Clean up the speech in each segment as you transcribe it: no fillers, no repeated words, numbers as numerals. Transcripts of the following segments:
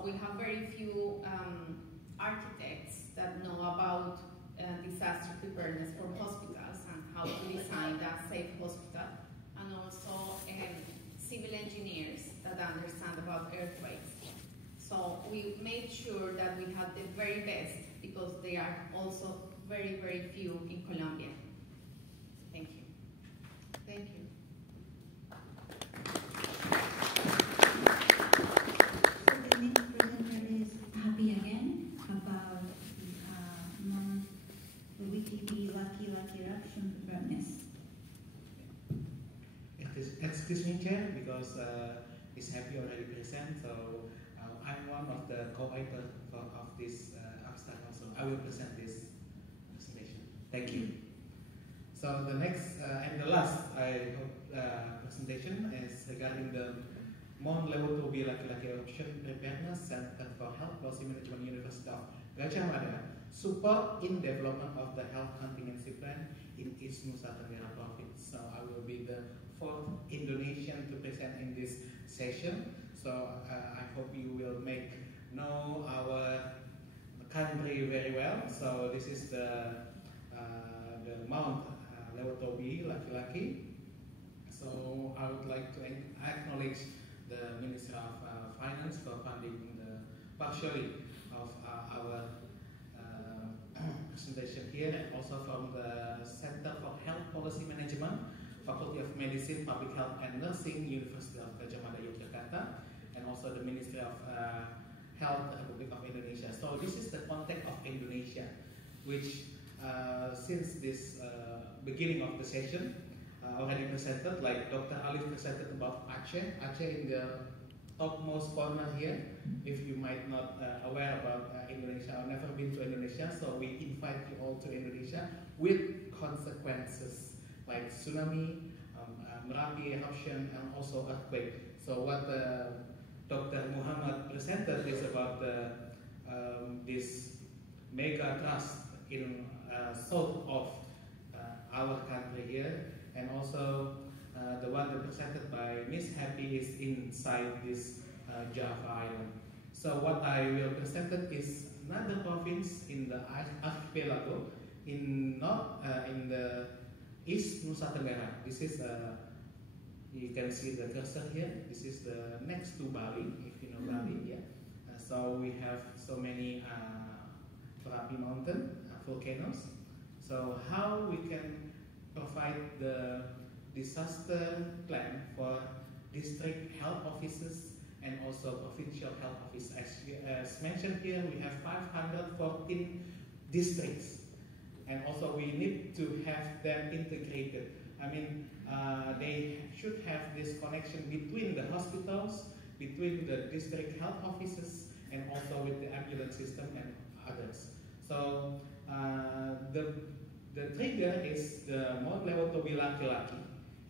So we have very few architects that know about disaster preparedness for hospitals and how to design a safe hospital, and also civil engineers that understand about earthquakes. So we made sure that we had the very best, because they are also very, very few in Colombia. Thank you. Thank you. So the next presenter is Happy again about the WTB Lucky Eruption Preparedness. Excuse me, Chair, because Ms. Happy already present, so I'm one of the co-authors of this abstract also. I will present this presentation. Thank you. So the next and the last presentation is regarding the Mount Lewotobi Laki-Laki Eruption Preparedness Center for Health Policy Management, University of Gajah Mada, support in development of the health contingency plan in East Nusa Tenggara Province. So I will be the fourth Indonesian to present in this session. So I hope you will know our country very well. So this is the Mount Lewotobi Laki-Laki. So I would like to acknowledge the Ministry of Finance for funding partially of our presentation here, and also from the Center for Health Policy Management, Faculty of Medicine, Public Health and Nursing, University of Gajah Mada, Yogyakarta, and also the Ministry of Health, Republic of Indonesia. So this is the context of Indonesia, which since this beginning of the session already presented, like Dr. Alif presented about Aceh. Aceh in the topmost corner here. If you might not aware about Indonesia or never been to Indonesia, so we invite you all to Indonesia with consequences like tsunami, Merapi eruption, and also earthquake. So what Dr. Muhammad presented is about this mega trust in south of our country here, and also the one that presented by Miss Happy is inside this Java Island. So what I will present is another province in the archipelago in the East Nusa Tenggara. This is you can see the cursor here. This is the next to Bali, if you know Bali. Yeah. So we have so many Merapi mountain volcanoes. So how we can provide the disaster plan for district health offices and also provincial health office. As mentioned here, we have 514 districts, and also we need to have them integrated. I mean, they should have this connection between the hospitals, between the district health offices, and also with the ambulance system and others. So the trigger is the Mount Lewotobi Laki-Laki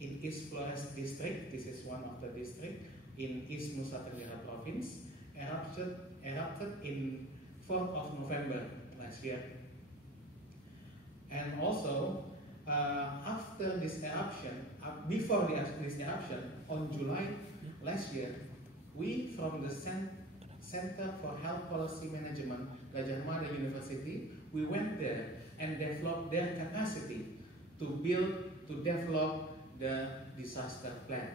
in East Flores District. This is one of the districts in East Nusa Tenggara Province, erupted in 4th of November last year. And also, after this eruption, before this eruption, on July last year, we from the Center for Health Policy Management, Gajah Mada University, we went there and developed their capacity to develop the disaster plan,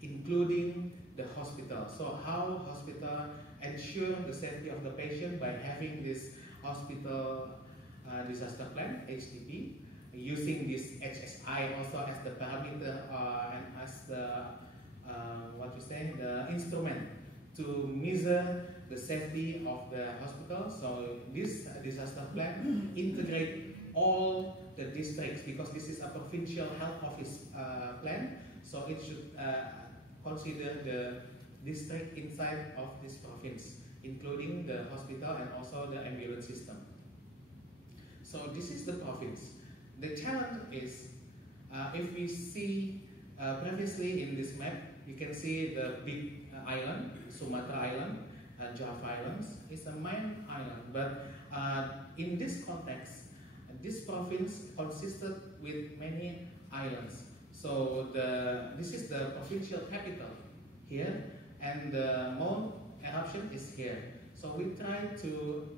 including the hospital. So how hospital ensure the safety of the patient by having this hospital disaster plan, HDP, using this HSI also as the parameter and as the the instrument to measure the safety of the hospital. So this disaster plan integrate all the districts, because this is a provincial health office plan, so it should consider the district inside of this province, including the hospital and also the ambulance system. So this is the province. The challenge is, if we see previously in this map, you can see the big island, Sumatra Island, and Java Islands is a main island. But in this context, this province consisted with many islands. So this is the provincial capital here, and the Mount eruption is here. So we try to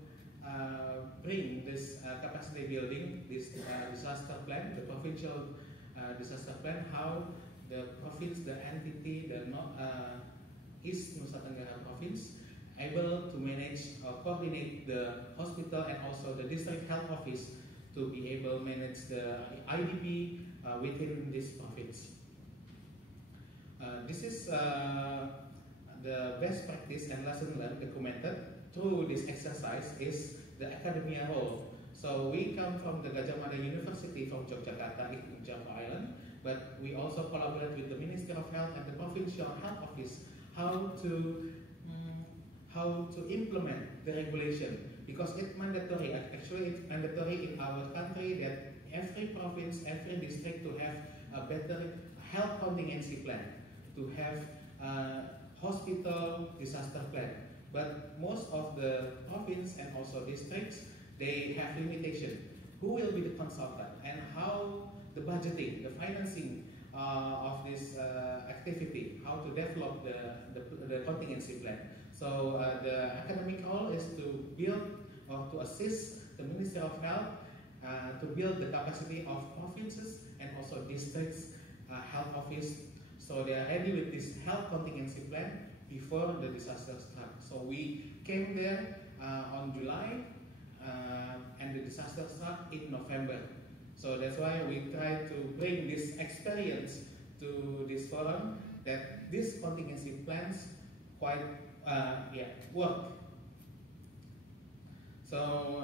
bring this capacity building, this disaster plan, the provincial disaster plan, how the province, the entity, the East Nusa Tenggara province, able to manage or coordinate the hospital and also the district health office to be able to manage the IDP within this province. This is the best practice and lesson learned documented through this exercise is the academia role. So we come from the Gadjah Mada University from Yogyakarta in Java Island, but we also collaborate with the Ministry of Health and the Provincial Health Office how to implement the regulation, because it's mandatory. Actually, it's mandatory in our country that every province, every district to have a better health contingency plan, to have a hospital disaster plan. But most of the province and also districts, they have limitation. Who will be the consultant and how the budgeting, the financing of this activity, how to develop the contingency plan. So the academic role is to build or to assist the Ministry of Health to build the capacity of provinces and also districts health office, so they are ready with this health contingency plan before the disaster struck. So we came there on July and the disaster struck in November. So that's why we try to bring this experience to this forum, that these contingency plans quite work. So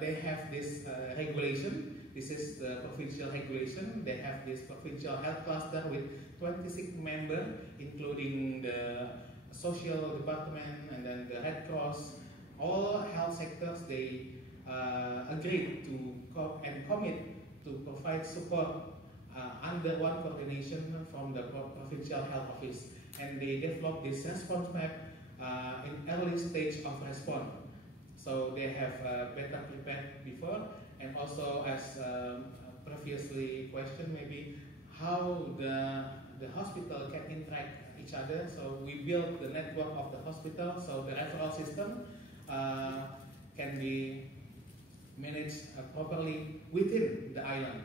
they have this regulation. This is the provincial regulation. They have this provincial health cluster with 26 members, including the social department and then the Red Cross. All health sectors, they agreed to and commit to provide support under one coordination from the provincial health office. And they developed this response map in early stage of response. So they have better prepared before, and also as previously questioned, maybe how the hospital can interact each other. So we built the network of the hospital, so the referral system can be managed properly within the island.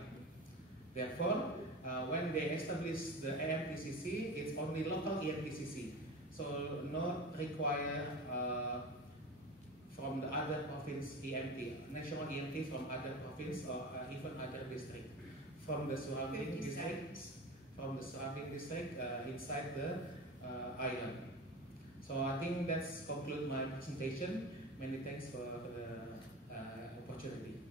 Therefore, when they establish the AMTCC, it's only local EMTCC. So not require from the other province EMT, national EMT from other province or even other district. From the surrounding district, inside the island. So I think that's conclude my presentation. Many thanks for the opportunity.